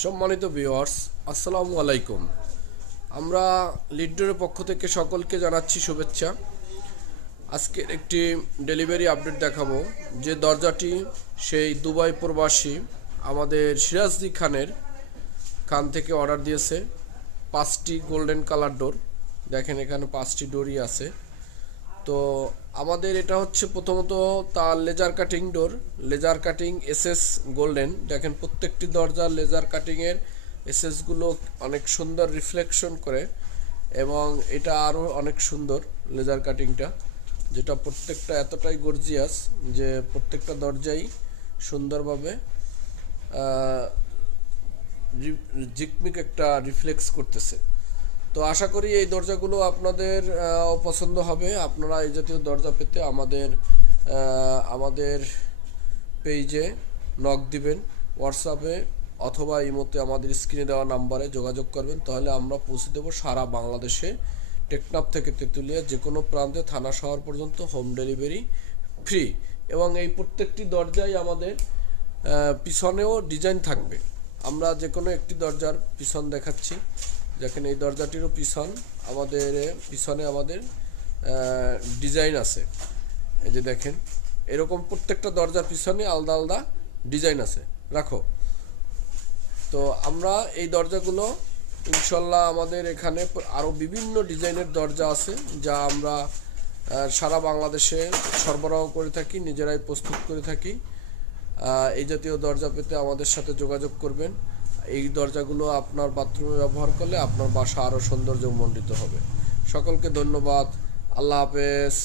সম্মানিত ভিউয়ার্স, আসসালামু আলাইকুম। আমরা লিডডোরের পক্ষ থেকে সকলকে জানাচ্ছি শুভেচ্ছা। আজকের একটি ডেলিভারি আপডেট দেখাবো। যে দরজাটি সেই দুবাই প্রবাসী আমাদের সিরাজদি খান থেকে অর্ডার দিয়েছে। 5টি গোল্ডেন কালার ডোর। দেখেন এখানে 5টি ডোরই আছে। তো আমাদের এটা হচ্ছে প্রথমত তার লেজার কাটিং ডোর, লেজার কাটিং এসএস গোল্ডেন। দেখেন প্রত্যেকটি দরজার লেজার কাটিংয়ের এসএসগুলো অনেক সুন্দর রিফ্লেকশন করে এবং এটা আরও অনেক সুন্দর লেজার কাটিংটা, যেটা প্রত্যেকটা এতটাই গর্জিয়াস যে প্রত্যেকটা দরজাই সুন্দরভাবে জিকমিক একটা রিফ্লেক্স করতেছে। তো আশা করি এই দরজাগুলো আপনাদের পছন্দ হবে। আপনারা এই জাতীয় দরজা পেতে আমাদের পেজে নক দিবেন, হোয়াটসঅ্যাপে অথবা ইমোতে আমাদের স্ক্রিনে দেওয়া নাম্বারে যোগাযোগ করবেন। তাহলে আমরা পৌঁছে দেবো সারা বাংলাদেশে। টেকনাফ থেকে তেঁতুলিয়া যে কোনো প্রান্তে, থানা শহর পর্যন্ত হোম ডেলিভারি ফ্রি। এবং এই প্রত্যেকটি দরজায় আমাদের পিছনেও ডিজাইন থাকবে। আমরা যে কোনো একটি দরজার পিছন দেখাচ্ছি। দেখেন এই দরজাটিরও পিছনে আমাদের ডিজাইন আছে। এই যে দেখেন এরকম প্রত্যেকটা দরজার পিছনে আলাদা আলাদা ডিজাইন আছে। রাখো। তো আমরা এই দরজাগুলো ইনশাল্লাহ আমাদের এখানে আরও বিভিন্ন ডিজাইনের দরজা আছে, যা আমরা সারা বাংলাদেশে সরবরাহ করে থাকি, নিজেরাই প্রস্তুত করে থাকি। এই জাতীয় দরজা পেতে আমাদের সাথে যোগাযোগ করবেন। এই দরজাগুলো আপনার বাথরুমে ব্যবহার করলে আপনার বাসা আরও সৌন্দর্যমণ্ডিত হবে। সকলকে ধন্যবাদ। আল্লাহ হাফেজ।